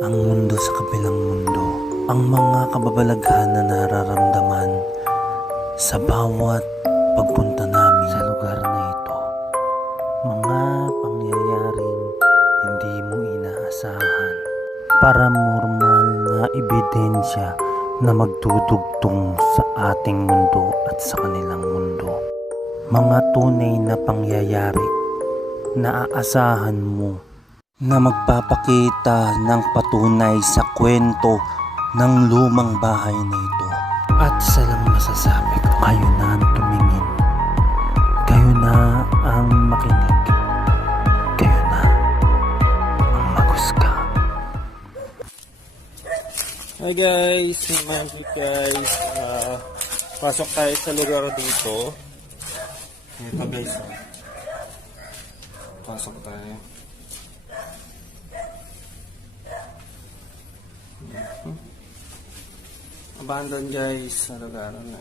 ang mundo sa kabilang mundo, ang mga kababalaghan na nararamdaman sa bawat pagpunta namin sa lugar na ito. Mga pangyayaring hindi mo inaasahan, paranormal na ebidensya na magdudugtong sa ating mundo at sa kanilang mundo. Mga tunay na pangyayari na aasahan mo na magpapakita ng patunay sa kwento ng lumang bahay na ito. At isa lang masasabi ko, kayo na ang tumingin, kayo na ang makinig, kayo na ang maghusga. Hi guys, Magic guys. Pasok tayo sa lugar dito. Ito guys. Pasok tayo. Abandon guys sa lugar na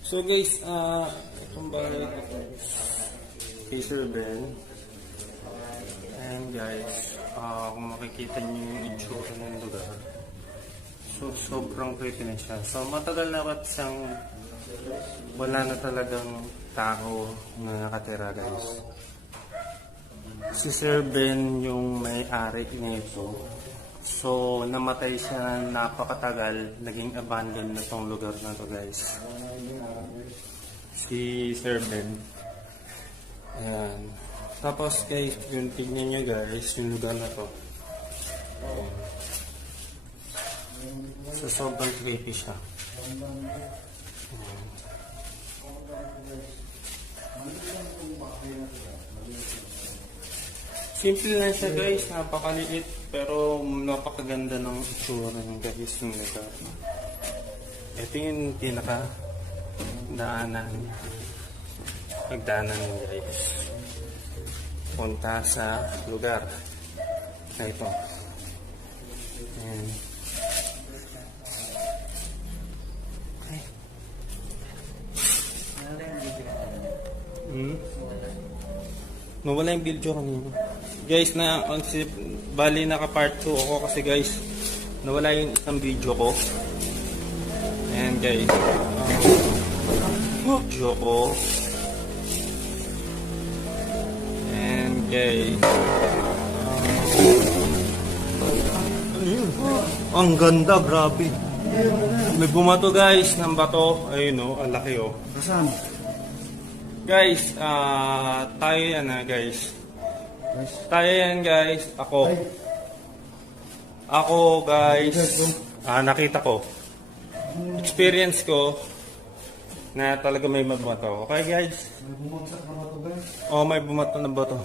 so guys, itong bahay ito guys, kay Sir Ben. And guys, kung makikita niyo yung itsura ng lugar, so sobrang creepy na siya. So matagal na ba't siyang wala na talagang tao na nakatira guys. Si Sir Ben yung may-ari nito. So namatay siya na napakatagal, naging abandoned na tong lugar na to guys. Si Sir Ben. Ayan. Tapos guys, yung tignan nyo guys, yung lugar na to. Ayan. So sobrang creepy siya. Ayan. Simple lang siya guys, napakaliit pero napakaganda ng itsura ng guys yung lugar. Ito yung pinaka daanan, pagdaanan ng guys punta sa lugar na ito. Ayan. Okay. Nawala yung video kanina. Guys, bali naka part 2 ako kasi guys, nawala yung isang video ko. Ayan guys. Video ko. Ayan guys. Ano yun? Ang ganda, grabe. May bumato guys ng bato. Ayun o, ang laki o. Saan? Guys, tayo yan guys. Tayo yan guys. Ako guys. Nakita ko. Experience ko na talaga may mabato. Okay guys? May bumagsak na bato ba? Oh, may bumato na bato.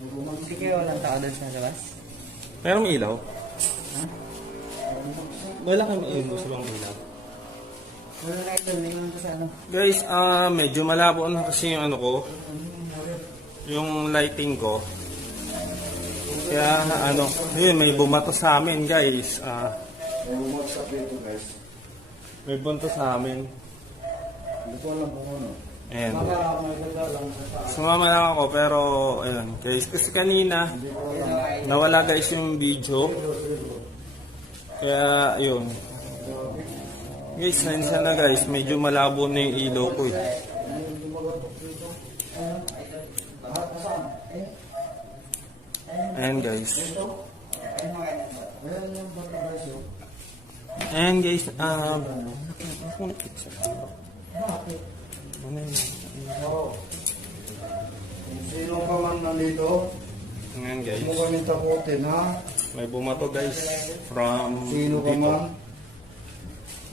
May bumagsak. Sige, walang tao doon sa labas. Merong ilaw? Wala kang ilaw sa bang ilaw. Wala na ito, may mga sa ano. Guys, medyo malabo na kasi yung ano ko. Yung lighting ko. Kaya yun, may bumato sa amin guys. May bumagsak dito guys. May bunto sa amin. Hindi ko alam kung ano. Ayan. May ganda lang sa taas. Sumama lang ako pero ayun guys. Kasi kanina nawala guys yung video. Kaya ayun. Guys, nandiyan na guys. Medyo malabo na yung ilaw ko eh. Ayan guys. Ayan guys. Sino ka man nandito? Ayan guys. Huwag kami takutin ha? May bumato guys. From Sino ka dito. man?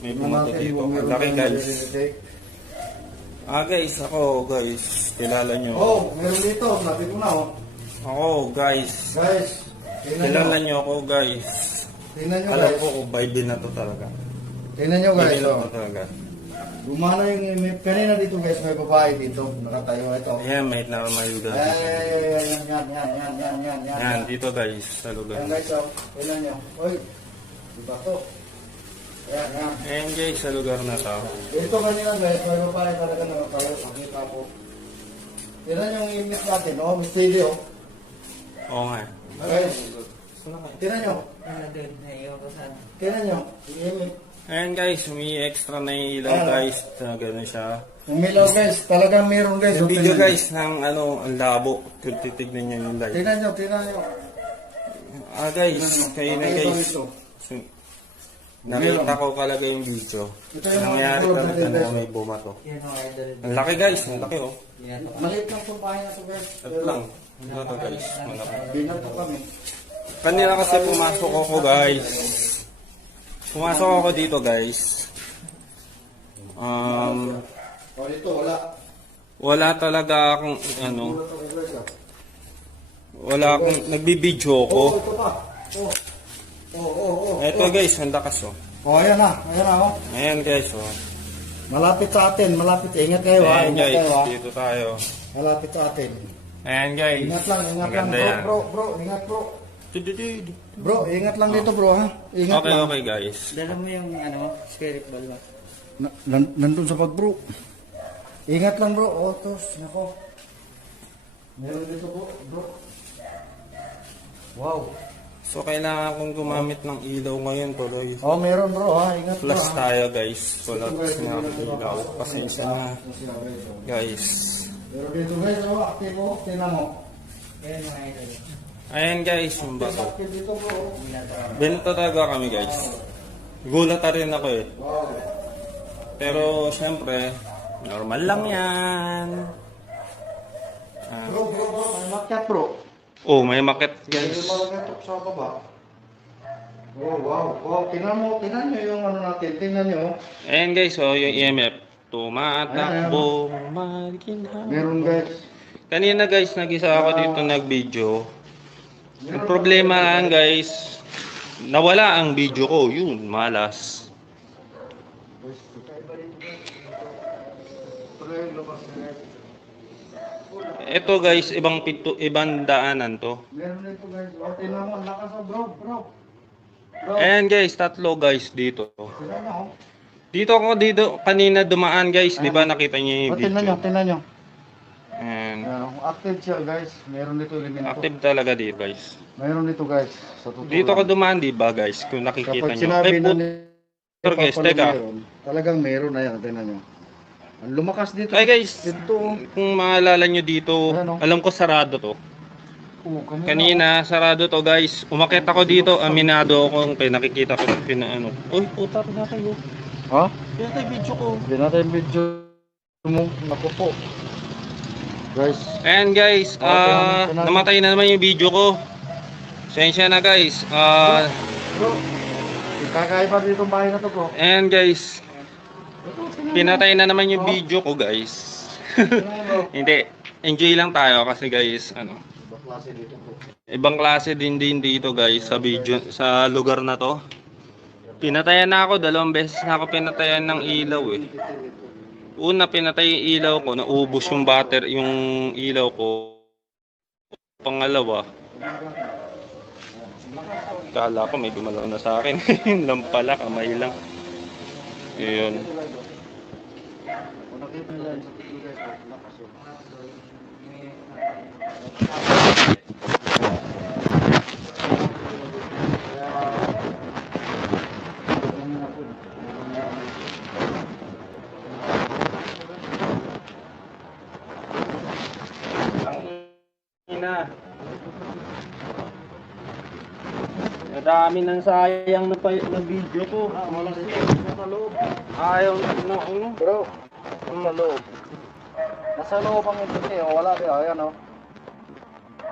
May bumato dito. Ang laki guys. Guys, ako guys. Kilala nyo. Oh, meron dito. Sabi ko na oh. Ako guys. Guys, tingnan Kilala nyo. nyo ako guys. Tingnan nyo Alam guys. ko kung Bible na to talaga. Tingnan nyo guys. Bible na Oh. to talaga. Gumana yung kanina dito guys. May babae dito. Nakatayo ito. Ayan, may lugar. Yan. Ayan, dito guys. Sa lugar. Yan guys, oh. Tingnan nyo. Uy, diba to? Yan. Ayan guys, sa lugar na to. Dito kanina guys, may babae talaga nakatayo. Pakita ko. Tingnan nyo yung imit natin, oh. May steady, oh. Oo nga. Guys, tingnan nyo. Ano doon? Naiwan ko sa ano. Tingnan nyo. Yung imit. Ayan guys, may extra na ilaw guys. Na gano'n siya. Umilaw guys. Talagang meron guys. Yung oh, video tingnan nyo. guys ng ano, ang labo. Titignan nyo yung live. Tingnan nyo, tingnan nyo. Guys, kayo na Ito, guys. ito. Nakita ko talaga yung video. Ito yung Nangyari mga talaga idol, na may bumato. Yan ang idol. Ang laki guys, ang laki oh. Yan. Maliit lang itong bahay na ito guys. Ito lang. Ito guys, malaki. Binato kami. Kanina kasi pumasok ako guys. Pumasok ako dito guys. O ito, wala. Wala talaga akong ano. Wala to guys, ah. Wala akong nagbibideo Oh, ko. ito pa. Oh. Oh. Ito guys, ang lakas oh. Oh, ayan na. Ayan na, oh. Ayan guys oh. Malapit sa atin, malapit. Ingat kayo, ha. Ayan Ingat guys, kayo, ha. dito tayo. Malapit sa atin. Ayan guys. Ingat lang. Maganda yan. Bro, ingat bro. Bro, ingat lang dito bro, ha. Ingat Okay, lang. okay guys. Dala mo yung ano, spirit ball ba? Nandun sa pag bro. Ingat lang bro. Oh, tos, nako. Meron dito bro. Wow. So kailangan kong gumamit ng ilaw ngayon tuloy. Oh, meron bro, ha. Ingat bro. Plus ha. tayo guys. Wala kasi nga akong ilaw. Pasensya na guys. Pero dito guys, oh, aktibo. Tingnan mo. Yan ang idol. Ayan guys, yung bato. Aktibo dito bro. Bento talaga kami guys. Gulat na rin ako eh. Wow. Pero syempre, normal lang yan. Bro, may makyat bro. Oh, may market May guys. mga sa baba. Oh, wow. Tingnan nyo yung ano natin. Tingnan nyo. Ayan guys, oh, yung EMF. Tumatakbo, maginhawa. Meron guys. Kanina guys, nag-isa ako dito nag-video. Ang problema lang guys, nawala ang video ko. Yun, malas. Ito guys, ibang daanan to. Meron dito guys. Oh, tingnan mo. Ang lakas oh, bro. Ayan guys, tatlo guys dito. Tingnan nyo. Dito kanina dumaan guys, di ba nakita niyo yung Oh, tingnan nyo. video? Ayan. Ayan, active siya guys. Meron dito elemento. Active talaga dito guys. Meron dito guys. Sa totoo Dito ko lang. dumaan di ba guys, kung nakikita Kapag niyo. sinabi Ay, na Pero guys, teka. meron, talagang meron na yan. Tingnan nyo. Ang lumakas dito. Ay guys, Dito. kung maalala nyo dito, Ayan, oh. alam ko sarado to. Oh, Kanina, sarado to guys. Umakit ako dito, aminado ako kung nakikita ko ng pinaano. Uy, puta na kayo. Ha? Pinatay video ko. Hindi natin video mo. Naku po. Guys. Ayan guys, namatay na naman yung video ko. Sensya na guys. Bro, kakaiba dito ang bahay na to bro. Ayan guys, pinatay na naman yung video ko guys. Hindi, enjoy lang tayo kasi guys, ano, Ibang klase dito bro. ibang klase din dito guys sa video, sa lugar na to. Pinatayan na ako, 2 beses na ako pinatayan ng ilaw eh. Una pinatay yung ilaw ko, naubos yung battery, yung ilaw ko. Pangalawa, kala ko may gumalaw na sa akin. Yun lang pala, kamay lang. Yun. Kung nakita nila sa video guys, lakas yun. Ina. Dami nang sayang na video ko. Wala dito sa loob. Ayaw na ano. Bro, sa loob. Nasa loob ang internet. Oh, wala din. Ayan oh.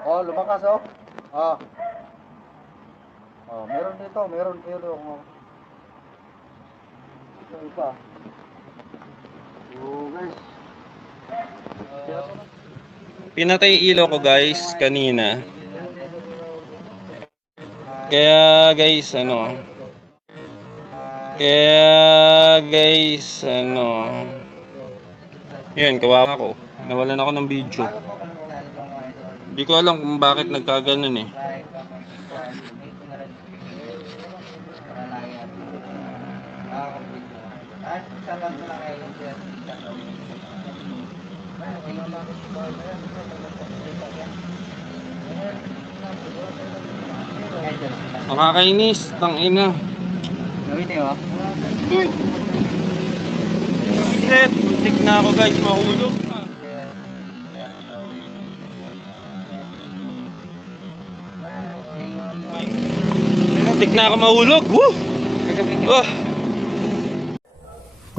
Oh, lumakas oh. Ah. Oh, meron dito. Meron. Oh. Ito pa. Oh, guys. Pinatay yung ilaw ko guys kanina. Kaya guys yun, kawawa ko. Nawalan ako ng video. Hindi ko alam kung bakit nagkaganon eh. Malalakit sa bahay na yan. Nakakainis, tangina. Gamitin mo? Shit, muntik na ako guys, mahulog na. Muntik na ako mahulog. Woo! Oh.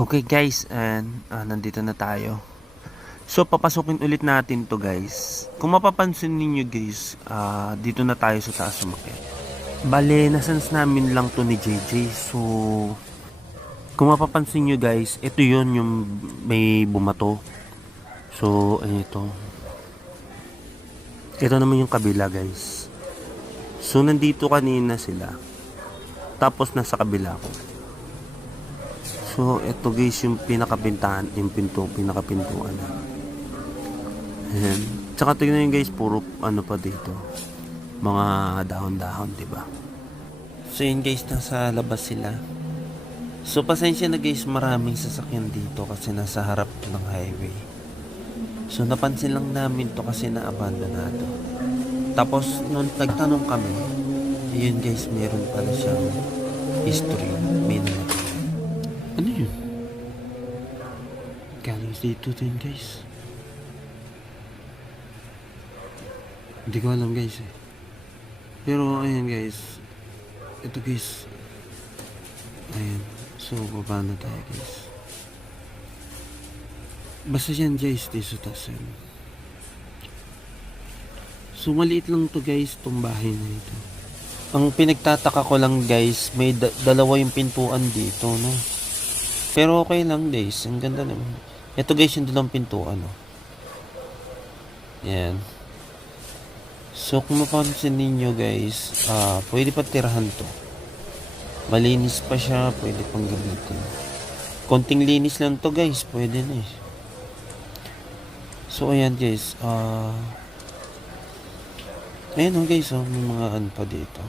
Okay guys, and nandito na tayo. So papasukin ulit natin to guys. Kung mapapansin ninyo guys, dito na tayo sa taas sumakit. Bale, nasense namin lang to ni JJ. So kung mapapansin nyo guys, ito yon yung may bumato. So ito. Ito naman yung kabila guys. So nandito kanina sila. Tapos nasa kabila ko. So ito guys yung pinakapintahan, yung pinakapintuan na. Ayan. Tsaka tingnan nyo guys, puro ano pa dito. Mga dahon-dahon, diba? So yun guys, nasa labas sila. So pasensya na guys, maraming sasakyan dito kasi nasa harap ng highway. So napansin lang namin to kasi na-abandonado. Tapos nung nagtanong kami, ayun guys, meron pala siyang history. May nalagay. Ano yun? Galing dito din guys. Hindi ko alam guys eh. Pero ayun guys. Ito guys. Ayan. So baba na tayo guys. Basta yan guys. Dito tasan. So maliit lang to guys. Itong bahay na ito. Ang pinagtataka ko lang guys. May dalawa yung pintuan dito no. Pero okay lang guys. Ang ganda naman. Ito guys yung dalawang pintuan no. Yan. So kung mapansin ninyo guys, pwede pa tirahan to. Malinis pa siya, pwede pang gamitin. Konting linis lang to guys, pwede na eh. So ayan guys, ayan guys, may mga ano pa dito.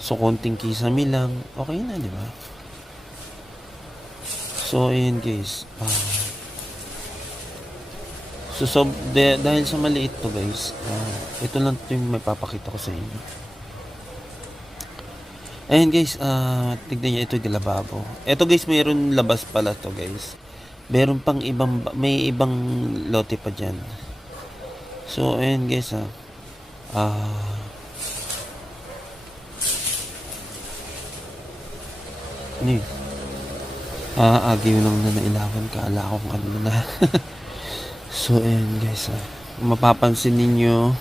So konting kisame lang, okay na di ba? So ayan guys, so dahil sa maliit to guys, ito lang ito yung may papakita ko sa inyo. Ayan guys, tignan nyo, ito yung lababo. Ito guys, mayroon labas pala to guys. Meron pang ibang, may ibang lote pa dyan. So ayan guys, ano yun? Agyo lang na nailawan, kaala ko kung ano na. So ayan guys, mapapansin ninyo,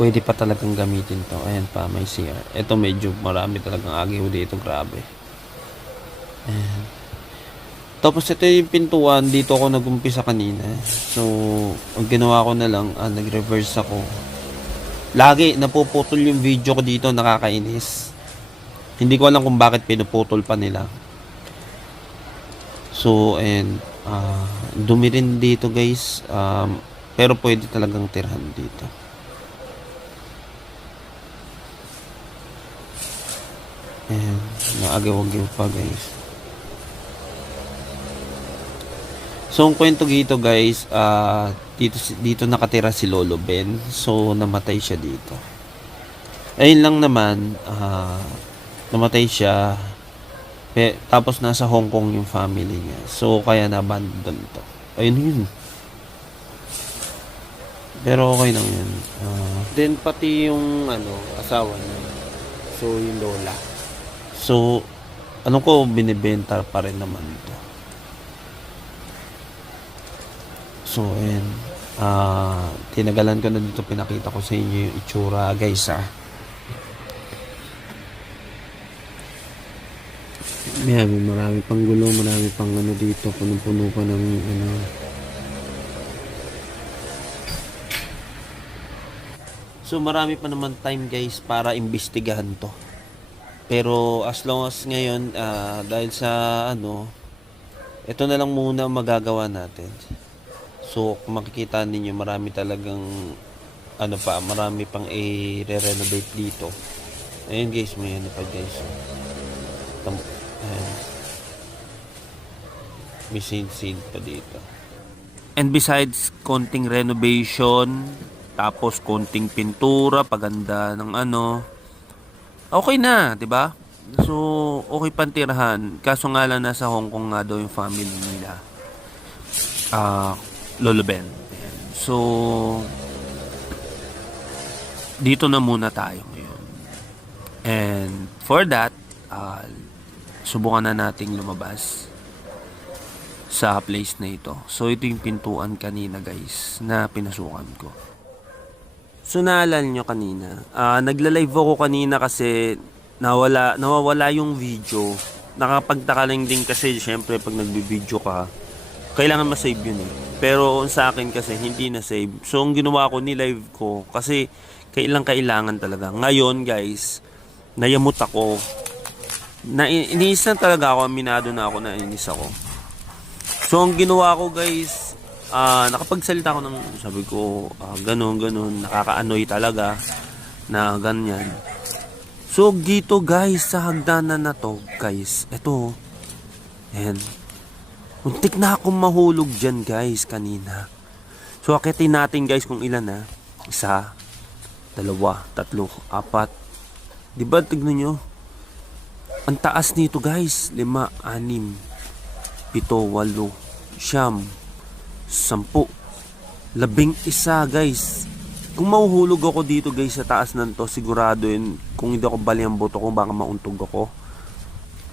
pwede pa talagang gamitin to. Ayan pa, may CR. Ito medyo marami talagang agyo dito, grabe. Ayan. Tapos ito yung pintuan, dito ako nagumpisa kanina. So ang ginawa ko na lang, nag-reverse ako. Lagi napuputol yung video ko dito, nakakainis. Hindi ko alam kung bakit pinuputol pa nila. So ayan, dumi rin dito guys, pero pwede talagang tirahan dito. Ayan, naagaw-agaw pa guys. So ang kwento dito guys, dito nakatira si Lolo Ben. So namatay siya dito. Ayun lang naman, namatay siya. Tapos nasa Hong Kong yung family niya. So kaya na-abandon to. Ayun yun. Pero okay lang yun. Then pati yung asawa niya. So yung lola. So ano ko, binibenta pa rin naman to. So ayun. Tinagalan ko na dito, pinakita ko sa inyo yung itsura guys Marami pang gulo, marami pang dito, punong-puno pa ng So marami pa naman time guys para imbestigahan to. Pero as long as ngayon, dahil sa ito na lang muna magagawa natin. So kung makikita ninyo, marami talagang marami pang i-renovate dito. Ayun guys, may pa guys. Ayan. May shade pa dito. And besides konting renovation, tapos konting pintura, paganda ng ano, okay na, 'di ba? So, okay pantirahan. Kaso nga lang nasa Hong Kong nga daw yung family nila. Lolo Ben. Ayan. So, dito na muna tayo ngayon. And for that, subukan na nating lumabas sa place na ito. So, ito yung pintuan kanina guys na pinasukan ko. So, naalala nyo kanina. Nagla-live ako kanina kasi nawawala yung video. Nakapagtaka lang din kasi syempre pag nagbi-video ka, kailangan ma-save yun eh. Pero sa akin kasi hindi na-save. So, ang ginawa ko, ni-live ko kasi kailangan talaga. Ngayon guys, nayamot ako. Iniis na talaga ako, aminado na ako na inis ako. So, ang ginawa ko guys, nakapagsalita ako ng, sabi ko, ganun, nakaka-annoy talaga na ganyan. So, dito guys, sa hagdanan na to, guys, eto, ayan, untik na akong mahulog dyan guys, kanina. So, akitin natin guys kung ilan na. 1, 2, 3, 4. Diba, tignan nyo? Ang taas nito guys, 5, 6, 7, 8, 9, 10, 11 guys. Kung mahuhulog ako dito guys sa taas nan to, sigurado yun, kung hindi ako bali ang boto ko, baka mauntog ako.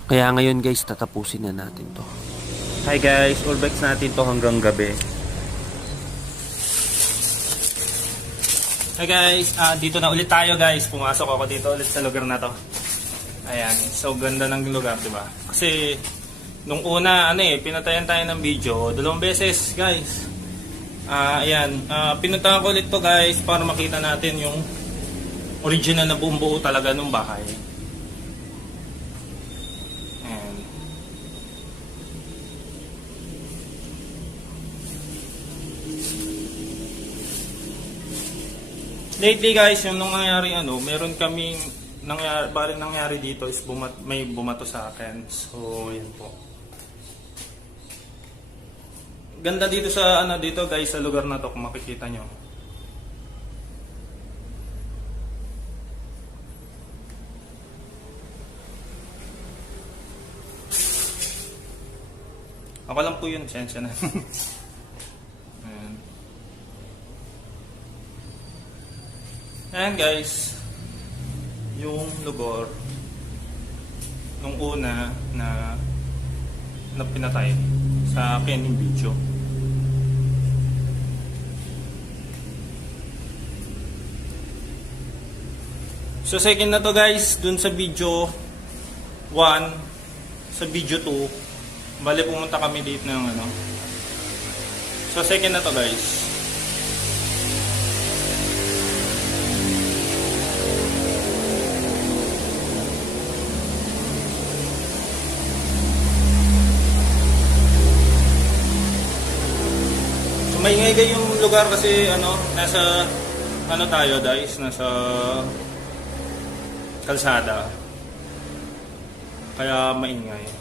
Kaya ngayon guys, tatapusin na natin to. Hi guys, all bikes natin to hanggang gabi. Hi guys, dito na ulit tayo guys. Pumasok ako dito ulit sa lugar na to. Ayan, so ganda ng lugar, diba? Kasi nung una, pinatayan tayo ng video 2 beses, guys. Ayan, pinuntahan ko ulit to, guys, para makita natin yung original na buong buo talaga ng bahay. Ayan. Lately, guys, yung nung nangyari, meron kaming nangyari dito is may bumato sa akin. So, yan po. Ganda dito sa dito guys, sa lugar na to kung makikita nyo. Ako lang po yun, sensya na. Ayan. Ayan guys, yung lugar nung una na pinatay sa akin yung video. So second na to guys, dun sa video 1, sa video 2, bali pumunta kami dito ng So second na to guys. May ingay yung lugar kasi nasa tayo guys, nasa kalsada. Kaya maingay.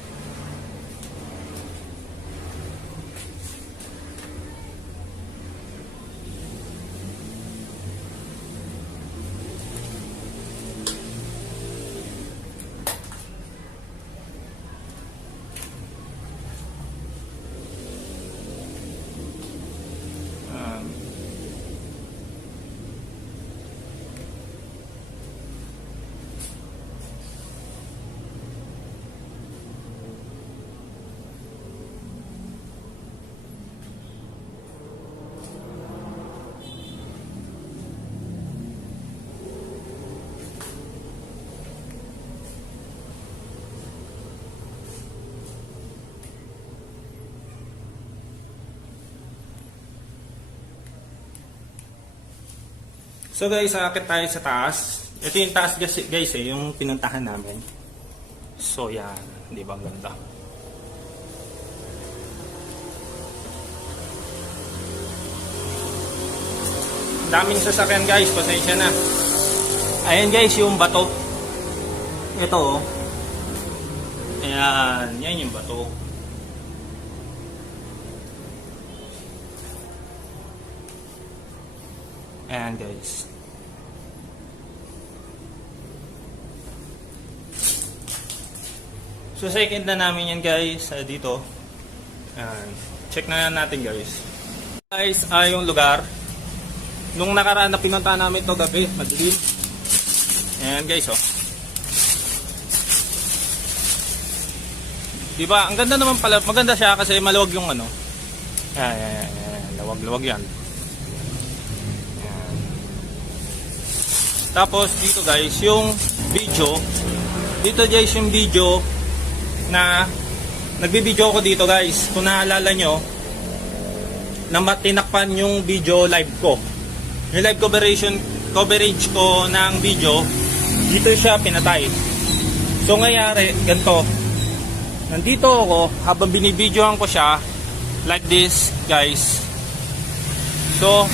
So guys, aakit tayo sa taas. Ito yung taas guys yung pinuntahan namin. So yan, di ba ganda? Daming sasakyan guys, pasensya na. Ayan guys yung bato. Ito oh. Ayan, yan yung bato. Ayan guys. So second na namin yan guys dito. Ayan. Check na natin guys. Guys, yung lugar. Nung nakaraan na pinunta namin to gabi, madilim. Ayan guys oh. Diba? Ang ganda naman pala. Maganda siya kasi maluwag yung ano. Ayan. Luwag yan. Ayan. Tapos dito guys, yung video. Dito guys yung video na nagbibideo ako dito guys. Kung naalala nyo, na tinakpan yung video live ko. Yung live coverage ko ng video, dito siya pinatay. So nangyari, ganito. Nandito ako habang binibidyohan ko siya like this guys. So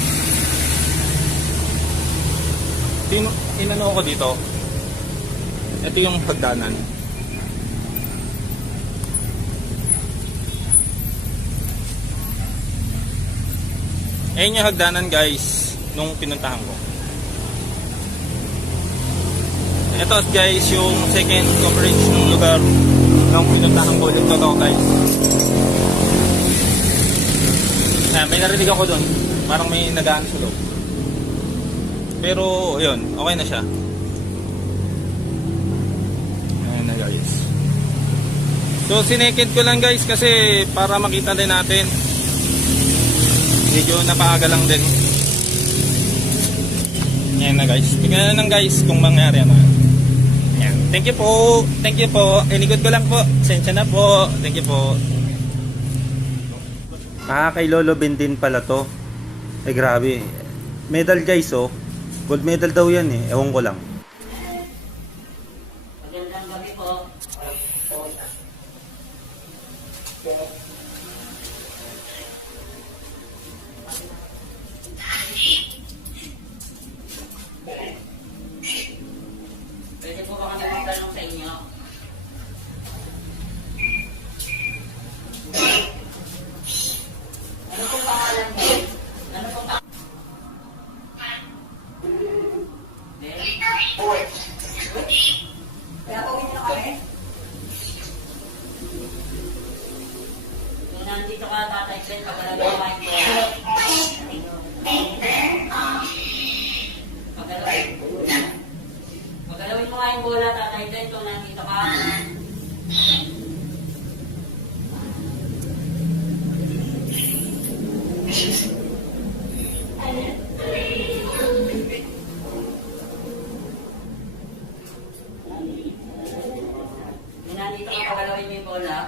inano ko dito. Ito yung hagdanan. Ayun yung hagdanan guys nung pinuntahan ko. Ito guys yung second coverage ng lugar nung pinuntahan ko. Dito to guys. May narinig ako doon. Parang may nagaan sa loob. Pero yun, okay na siya. Ayan na guys. So sinekid ko lang guys kasi para makita din natin. Medyo napaaga lang din. Ayan na guys. Tingnan na lang guys kung mangyari ano. Ayan. Thank you po. Thank you po. Inikot ko lang po. Sensya na po. Thank you po. Kay Lolo Ben din pala to. Ay grabe. Medal guys oh. Gold medal daw yan eh. Ewan ko lang. Magandang gabi po. Pwede po ba kami magtanong sa inyo? Ano pong pangalan mo? Ano pong pangalan? Kaya po na kami? Kung nandito ka, Tatay Ben, pagkalagawain ko. Pagkalawin mo nga yung bola, Tatay Ben, kung nandito ka. Kung nandito ka, pagkalawin mo yung bola.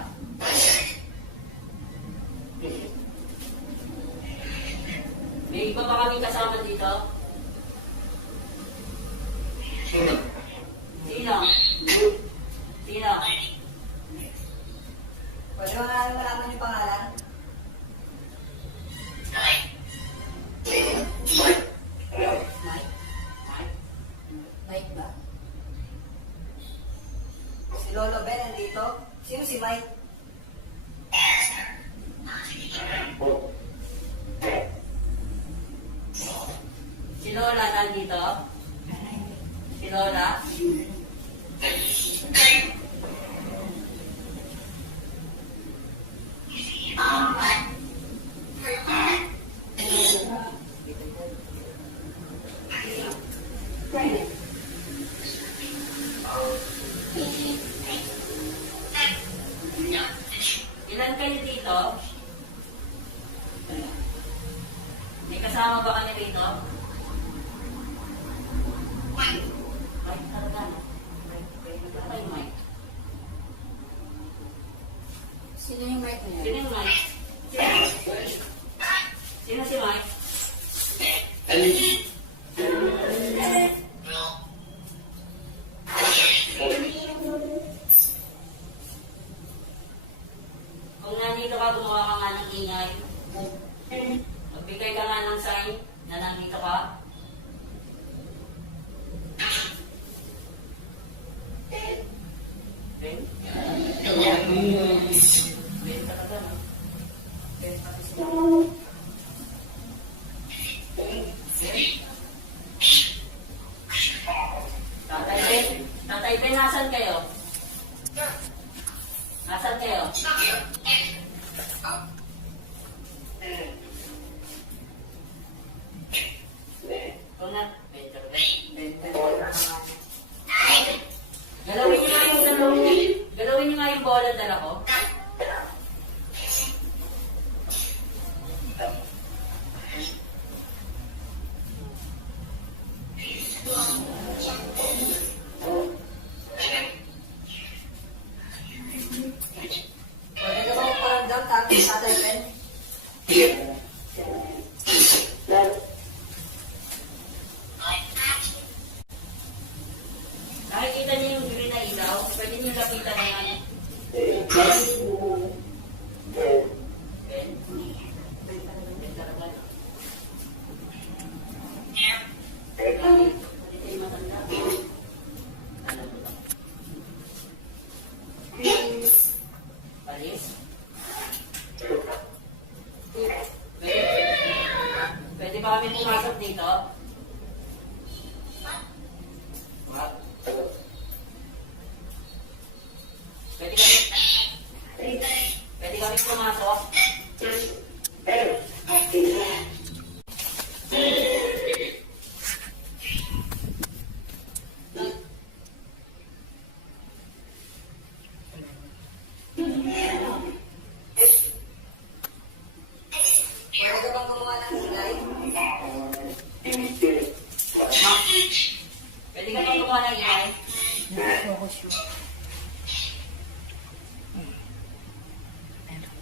May iba pa kami kasama dito? Sino? Sino? Pwede mo nga malaman yung pangalan? Mike? Mike ba? Si Lolo Ben nandito? Sino si Mike? Si Lola nandito? Si Lola? Ilan kayo dito? May kasama ba kanya dito? Mike talaga, no? Mike. Sino yung Mike na yan? Sino yung Mike? Sino si Mike? Kung nandito ka, gumawa ka nga ng ingay. Magbigay ka nga ng sign na nandito ka. Ben? Ben talaga, no? Ben pati siya. Ben? kami pumasok dito? What? Pwede kami pumasok? Pwede ka bang gumawa ng ingay? Pwede ka bang gumawa ng ingay?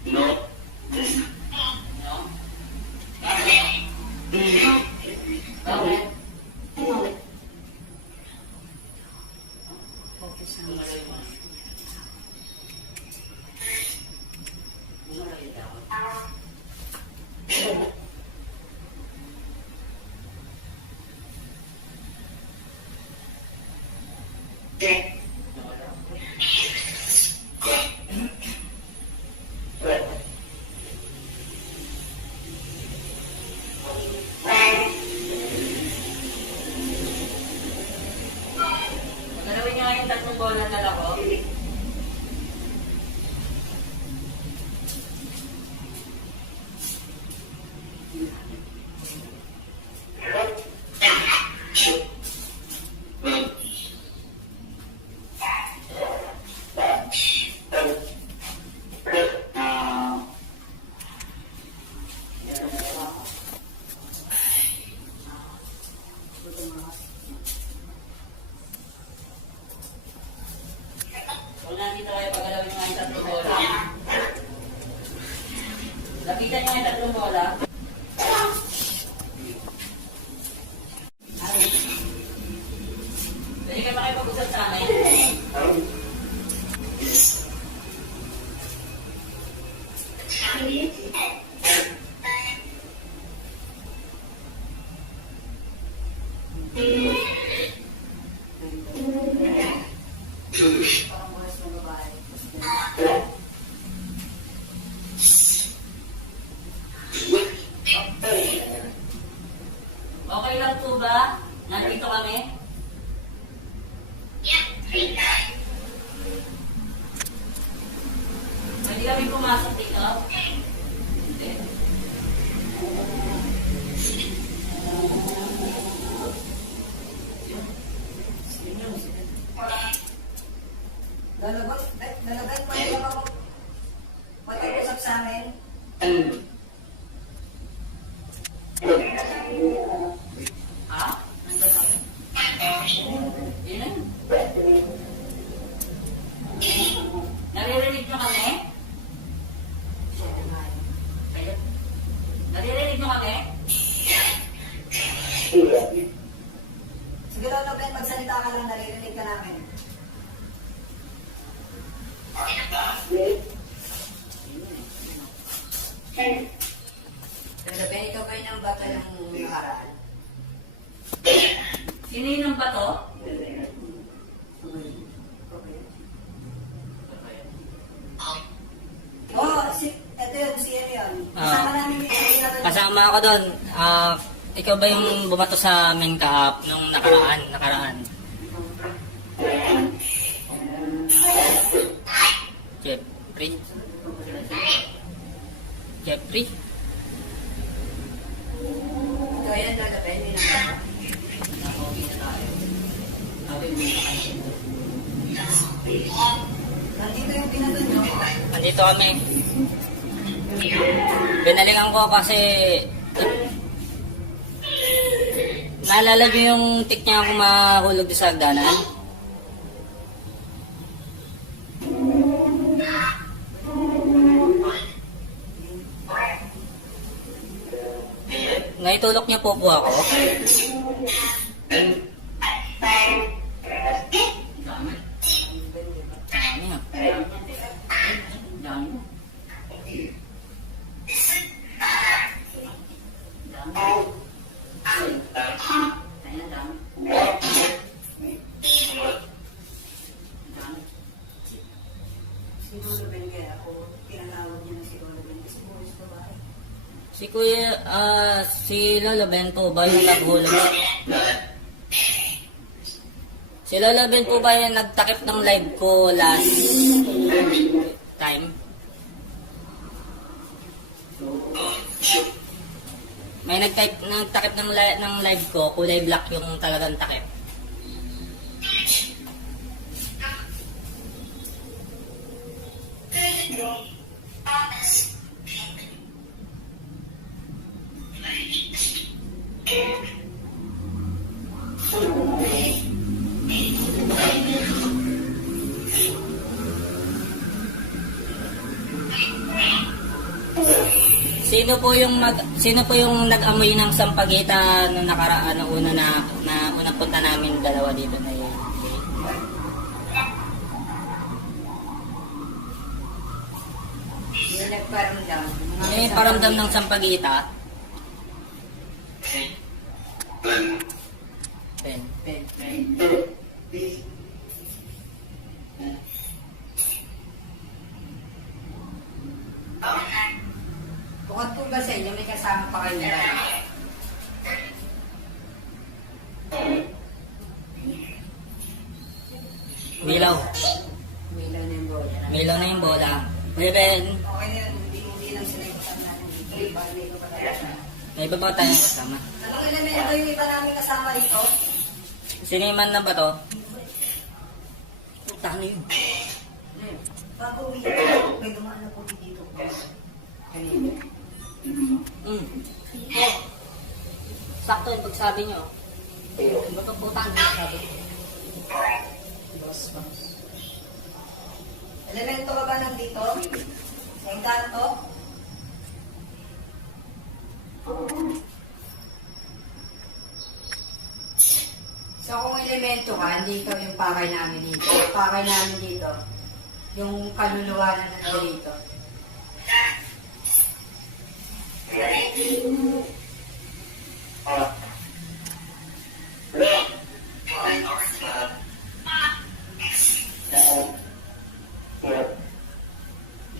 No? Bakit? Bumaloy mo. Bumaloy daw. Galawin niyo nga yung tatlong bola na lako. Kung nandito kayo, pagalawin nyo nga yung tatlong bola. Lapitan nyo nga yung tatlong bola. Pwede kayo makipag-usap sa amin? Okay lang po ba? Nandito kami? Pwede kami pumasok dito? Hindi. Dalagan, pwede ka bang mag-usap sa amin? Ha? Nandun kami? Yun? Naririnig nyo kami? Kayo? Naririnig nyo kami? Sige Lolo Ben, magsalita ka lang, naririnig ka namin. Lolo Ben, ikaw kayo ng bata ng nakaraan. Sino yun ang bato? Oh, ito yun, si Elion. Kasama namin yung Kasama ako doon. Ikaw ba yung bumato sa amin nung nakaraan? Jeffrey? Jeffrey? Ito yan, Lolo Ben, hindi naman. Nandito yung pinatun nyo. Andito kami. Binalingan ko kasi naalala niyo yung tik niya ako mahulog sa hagdanan? Naitulok niya po ako. Dami. Ano yan? Dami. Ayan, dami. Si Lolo Ben kaya ako, pinatawag niya na si Lolo Ben kasi buhay sa babae. Si Lolo Ben po ba yung naghulog? Si Lolo Ben po ba yung nagtakip ng live ko last time? May nagtakip ng live ko, kulay black yung talagang takip. Sino po yung nag-amoy ng sampagita nung nakaraan na unang punta namin dalawa dito na yun? Yung nagparamdam. Yung paramdam ng sampagita? Ben. Bukod po ba sa inyo, may kasama pa kayo nila? Milaw. Milaw na yung bola. Milaw na yung bola. Kuya Ben, Okay na yun, hindi lang sila yung kasama natin. Iba pa talaga. may iba ba tayong kasama? Anong elemento yung iba namin kasama rito? Siniman na ba to? Tano yun. Bago uwi, may dumaan na po dito. Kanina. Sakto yung pagsabi nyo. Ba't putan yung sabi? Elemento ka ba nandito? Sa engkanto? So kung elemento ka, hindi ikaw yung pakay namin dito. Yung pakay namin dito, yung kaluluwa na nandito.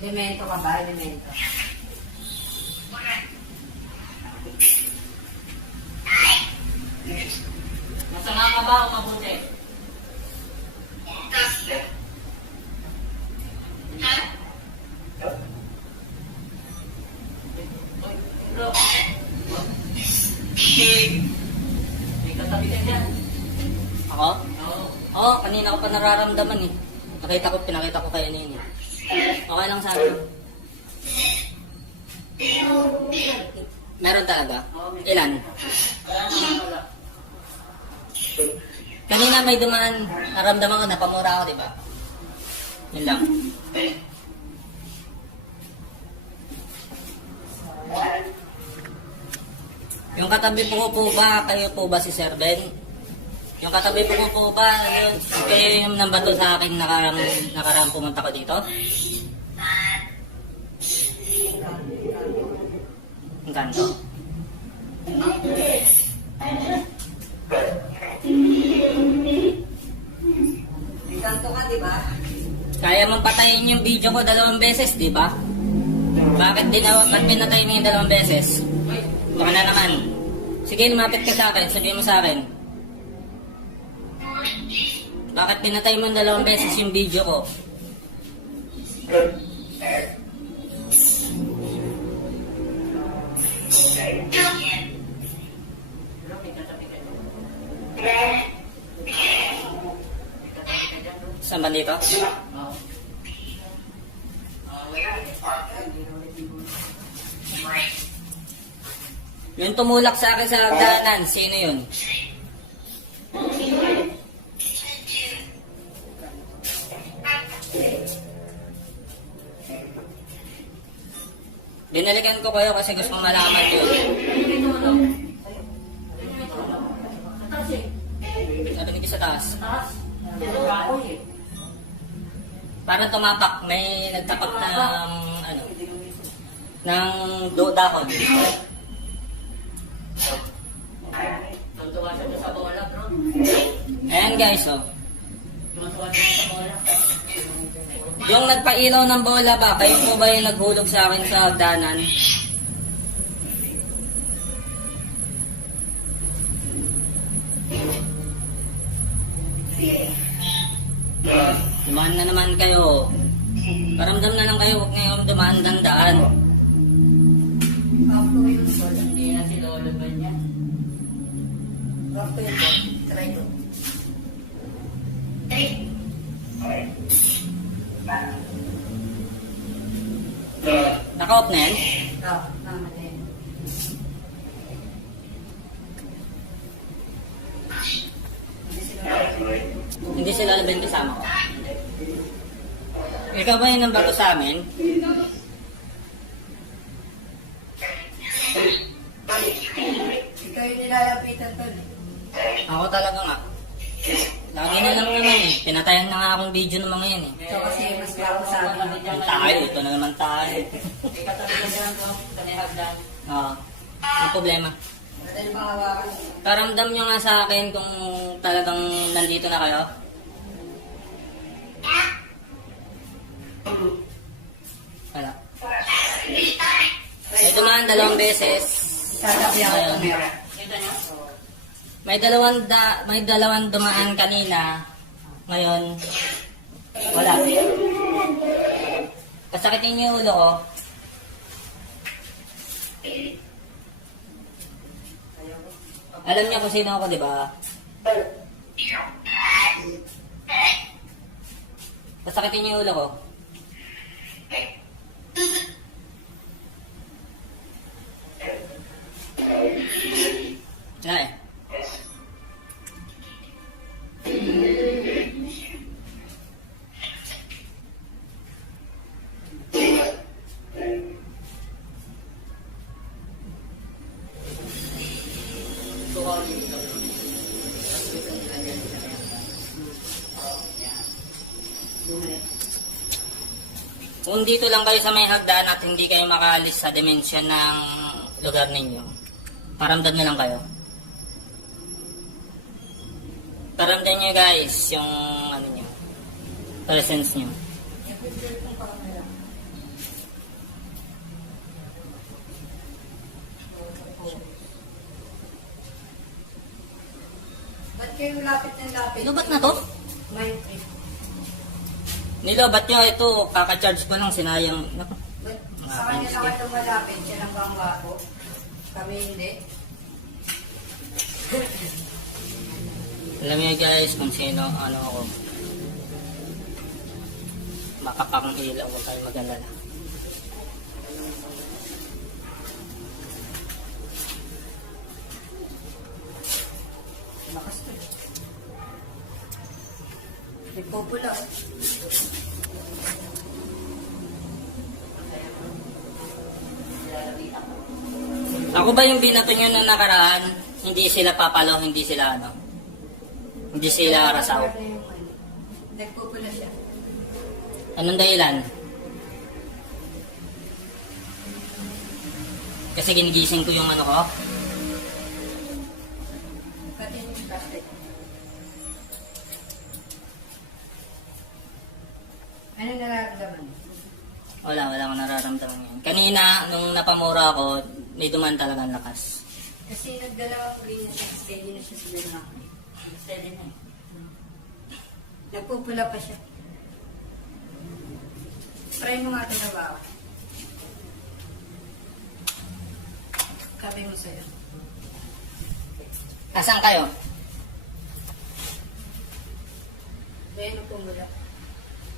Elemento ka ba? Elemento. Masama ka ba o mabuti? May katabi ka dyan. Ako? Oo, kanina ko pa nararamdaman eh. Pinakita ko kay Nini. Okay lang sa akin. Meron talaga? Ilan? Kanina may dumaan, naramdaman ko, napamura ako, di ba? Yun lang. Yung katabi po ba, kayo po ba si Sir Ben? Yung katabi po ba, yun, kayo yung nambato sa akin nakarang pumunta ko dito? Ang kanto. Engkanto ka, di ba? Kaya mong patayin yung video ko 2 beses, di ba? Bakit pinatay mo yung 2 beses? Baka na naman. Sige, lumapit ka sa akin. Sabihin mo sa akin. Bakit pinatay mo yung 2 beses yung video ko? Saan ba dito? Yung tumulak sa akin sa hagdanan, sino yun? Binalikan ko kayo kasi gusto kong malaman yun. Narinig sa taas. Parang tumapak, may nagtapak ng ng dahon. Tuntua siya sa bola, bro. Ayan guys, oh. Tuntua siya sa bola. Yung nagpailaw ng bola ba, kayo po ba yung naghulog sa akin sa hagdanan? Dumaan na naman kayo. Paramdam na lang kayo, huwag ngayong dumaan dandaan. After yung ball. Hindi na si Lolo ba niya? After yung ball. Try to. Naka-off na yan? Ah, namatay. Hindi si Lolo ba yung kasama ko? Ikaw ba yung bago sa amin? Ikaw yung nilalapitan to. Ako talaga nga. Lagi na lang naman eh. Pinatayan na nga akong video ng mga yan eh. Ito kasi mas klaro sa akin. Ang tayo, ito na naman tayo. Oo. Ang problema. Madali pang hawakan. Paramdam nyo nga sa akin kung talagang nandito na kayo. Wala. May dumaan 2 beses. Sasabi ako kung meron. May dalawang dumaan kanina. Ngayon, wala. Pasakitin niyo yung ulo ko. Alam niya kung sino ako, di ba? Pasakitin niyo yung ulo ko. Wala eh. Kung dito lang kayo sa may hagdan at hindi kayo makaalis sa dimensyon ng lugar ninyo, paramdam nyo lang kayo. Paramdam nyo guys yung ano nyo, presence nyo. Ba't kayo lapit ng lapit? Lubat na to? Mind trip. Nilobat nyo ito, kaka-charge ko lang, sinayang. Naku. Ba't sa kanya na kayo malapit? Siya lang ba ang wapo? Kami hindi. Alam niyo guys kung sino, ano ako. Makapang ilaw, huwag kayo mag-alala. Lakas to. Nagpupula. Ako ba yung binato nyo na nakaraan? Hindi sila papalo, hindi sila ano. Hindi sila rasaw. Nagpupula siya. Anong dahilan? Kasi ginigising ko yung ano ko. Pati yung plastic. Ano nararamdaman? Wala akong nararamdaman yan. Kanina, nung napamura ako, may duman talagang lakas. Kasi nagdala ako ganyan siya. Steady na siya sa dalawa. Steady na eh. Nagpupula pa siya. Try mo nga tinabaho. Sabi mo sa'yo. Nasaan kayo? Dahil nagpumula.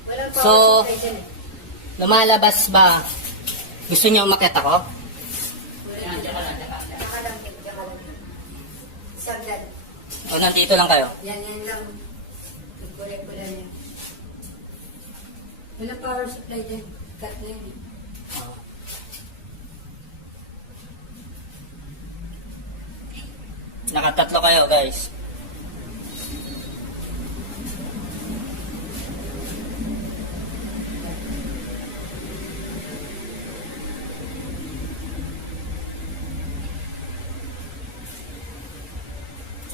Walang So, power supply dyan eh. lumalabas ba? Gusto niyo umakyat ako? Tsaka lang. Sagdan. O nandito lang kayo? Yan lang. Nagpula-pula niya. Walang power supply dyan. Cut na yun eh. Nakatatlo kayo guys.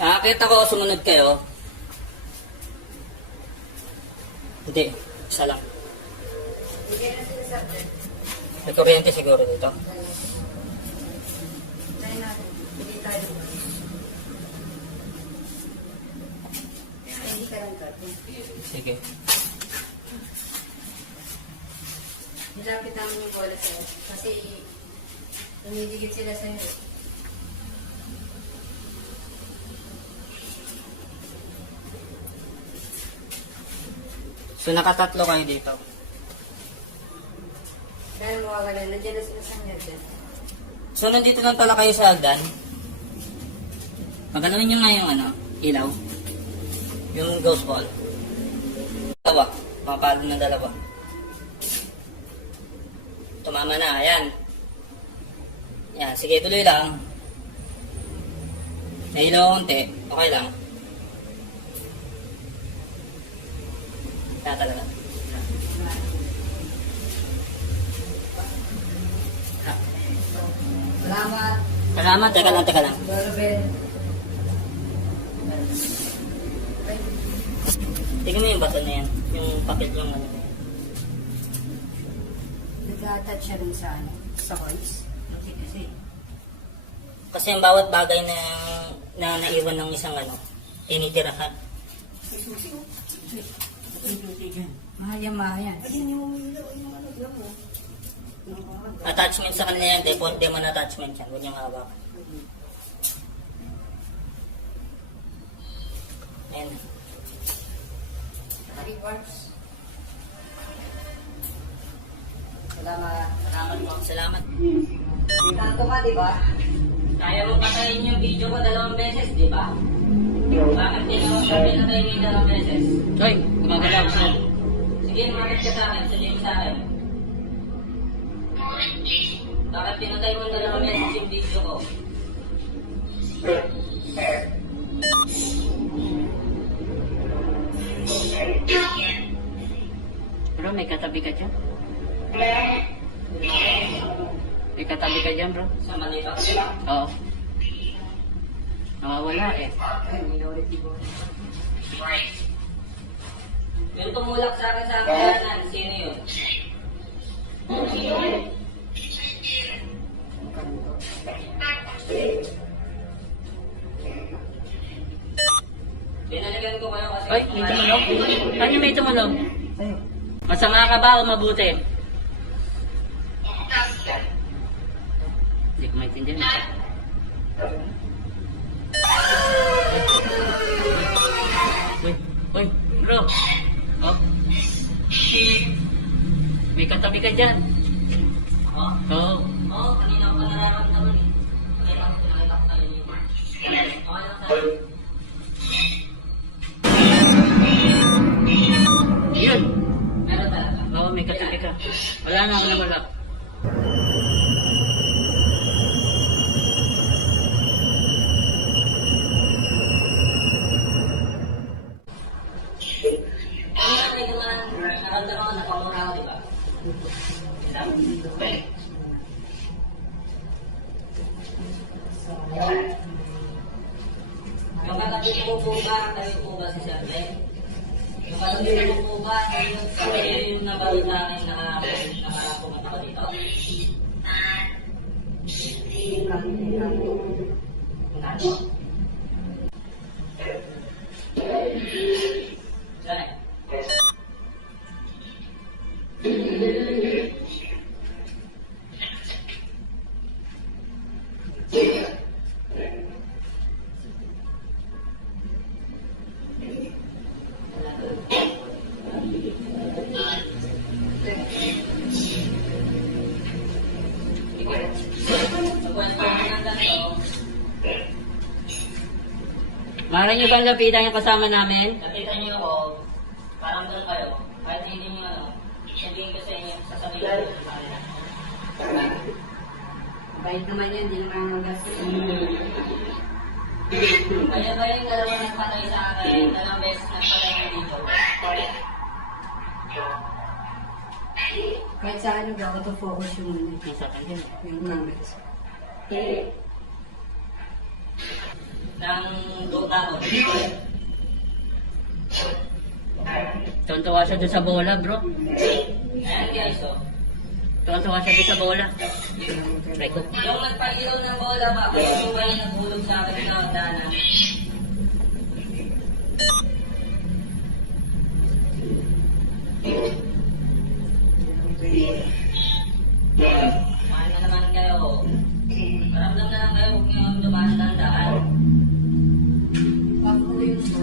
Nakakita ko, sumunod kayo. Hindi, isa lang. Hindi na sinasagdan. May kuryente siguro dito. Try natin. Pili tayo. Sige. Nilapit namin yung bola sa'yo. Kasi tumidikit sila sa'yo. So nakatatlo kayo dito. Dahil mga ganun, nandiyan na sila sa dyan. So nandito lang pala kayo sa hagdan. Pagalawin nyo nga yung ano, ilaw. Yung ghost ball. Dalawa. Mapalo ng dalawa. Tumama na, ayan. Yan, sige tuloy lang. Nahilaw konti, okay lang. Kaya talaga. Salamat. Salamat, teka lang. Lolo Ben. Tingnan mo yung bato na yan. Yung papel yung ano. Nag-attach siya dun sa ano, sa coins. Kasi ang bawat bagay na naiwan ng isang ano, tinitirahan. Mahal yan. Attachment sa kanila yan, hindi man attachment yan. Huwag niyong hawak. Ayan. Salamat. Tanto ka, di ba? Kaya mo patayin yung video ko 2 beses, di ba? Bakit pinatayin mo yung 2 beses? Hoy, gumagalaw. Sige, lumapit ka sa akin. Sabihin mo sa akin. Bakit pinatay mo 2 beses yung video ko? Bro, may katabi ka dyan? May katabi ka dyan, bro? Sa Manila. Oo. Nawawala eh. Yung tumulak sa akin sa kanan, sino yun? Binalikan ko kayo kasi... Ay, may tumulong? Ano may tumulong? Masama ka ba o mabuti? Hindi ko maintindihan. Uy, bro. Oh. May katabi ka dyan. Ako? Oo. Oo, kanina ko pa nararamdaman eh. Nakita ko tayo yun. Okay lang tayo. Yun. Meron talaga. Oo, may katabi ka. Wala na ako na wala. Ay, kung naramdaman ko, napamura ako, di ba? Yung katabi ko po ba, kayo po ba si Sir Ben? Yung katabi ko po ba, kayo yung nabalot namin nakapumunta ko dito? Saan eh? Mara niyo ba lapitan yung kasama namin? Nakita niyo ako, parang doon kayo, kahit hindi niyo ano, sabihin ko sa inyo, sasabihin ko sa kanila. Bait naman yan, hindi naman magastos. Kaya ba yung dalawa nagpatay sa akin, 2 beses nagpatay na dito? Kahit sa ano ba, auto-focus yung ano, Nasa akin din. yung numbers. Ng duta ko. Tuwan-tuwa siya doon sa bola, bro. Ayan guys, oh. Tuwan-tuwa siya doon sa bola. Right ko. Yung nagpailaw ng bola ba, kung yung ba yung naghulog sa akin na hagdanan? Kumain na naman kayo. Maramdam na lang kayo, huwag nyo dumaan ng daan.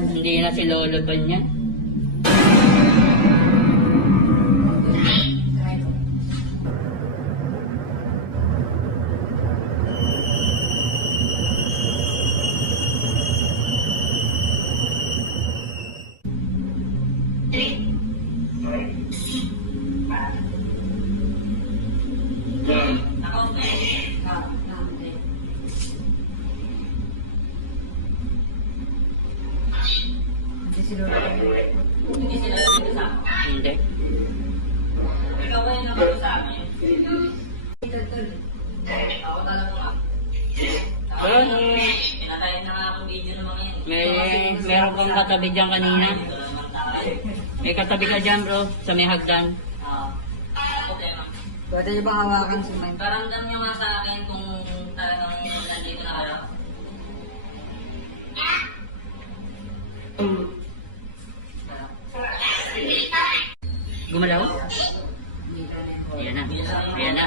Hindi na si Lolo ba niya? Ako, hindi sila dito sa akin. Hindi. Ikaw ba yung nakalo sa amin? Ako talaga nga. Ayun, pinatayin na nga akong video ng mga yan. Meron kang katabi dyan kanina. May katabi ka dyan bro, sa may hagdan. Problema. Pwede niyo bang hawakan si Mike? Paramdam nyo nga sa akin kung talagang nandito na kayo. Gumalaw? Ayan na. Ayan na.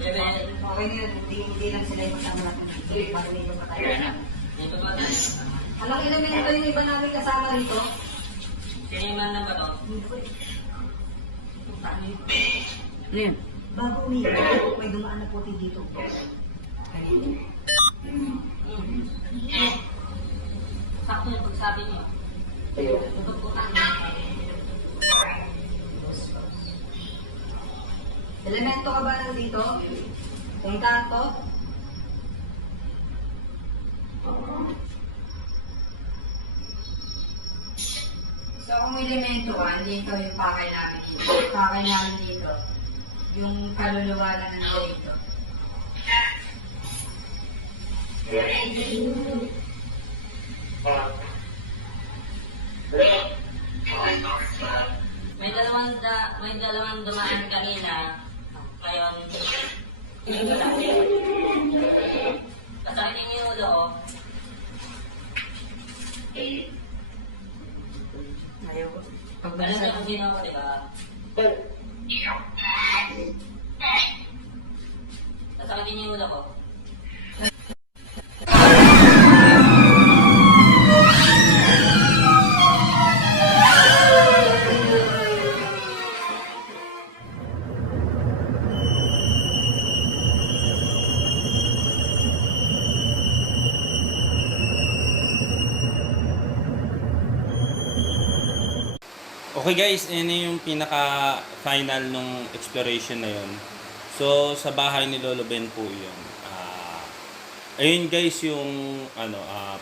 Okay na yun, hindi lang sila yung matanggalak ng video. Bakit medyo patay? Ayan na. Dito ba tayo? Anong elemento yung iba namin kasama rito? Siniman na ba to? Ano yun? Bago umigo, may dumaan na puti dito. Sakto yung pagsabi niyo. Elemento ka ba nandito? Kung tanto? So kung elemento ka, hindi ikaw yung pakay namin dito. Pakay namin dito. Yung kaluluwa na nandito. May dalawang dumaan kanina. Ngayon, wala. Kasakitin niyo yung ulo, oh. Ayaw ko. Alam niyo kung sino ako, di ba? Kasakitin niyo yung ulo ko. Okay guys, yun yung pinaka-final nung exploration na yun. So, sa bahay ni Lolo Ben po yun. Ayun guys yung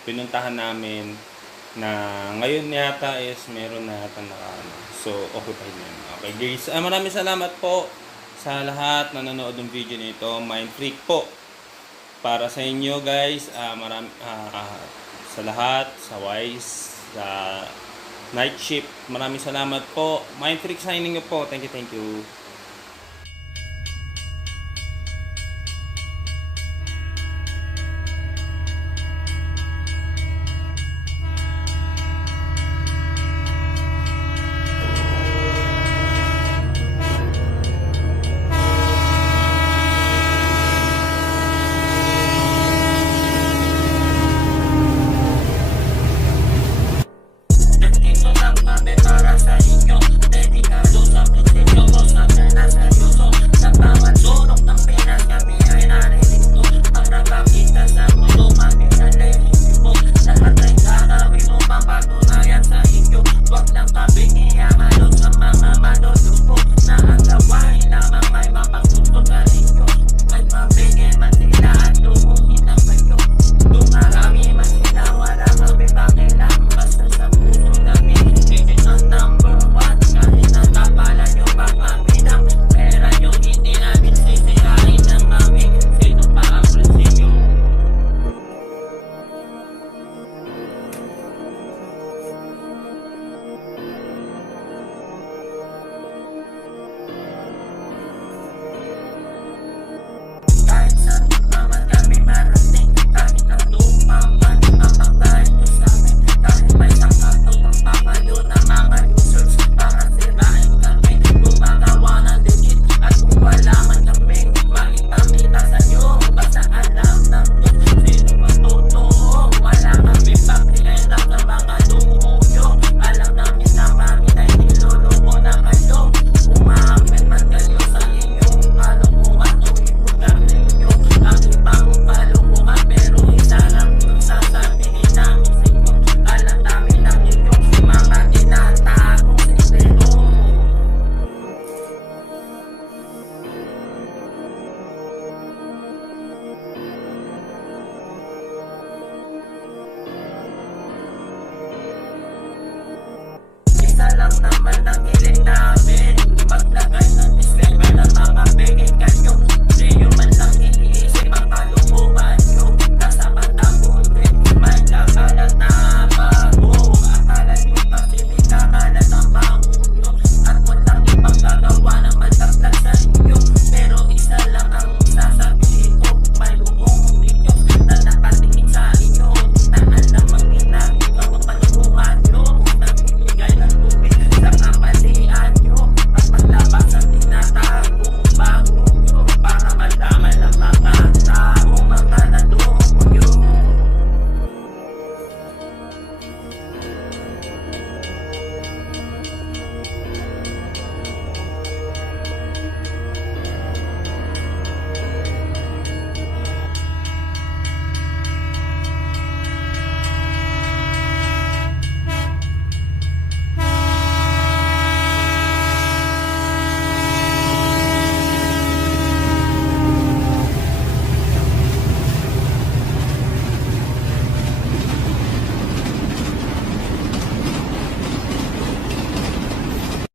pinuntahan namin na ngayon yata is meron na yata so, occupied na yun. Okay guys, maraming salamat po sa lahat na nanonood ng video nito. Mind Freak po. Para sa inyo guys, sa lahat, sa Wise, sa Night Shift. Maraming salamat po. Mind Freak signing nyo po. Thank you. Dito lang kami para sa inyo. Dedikado sa musik, sa lang naman ang hiling namin. Maglagay ng disclaimer ng mga bigay kayong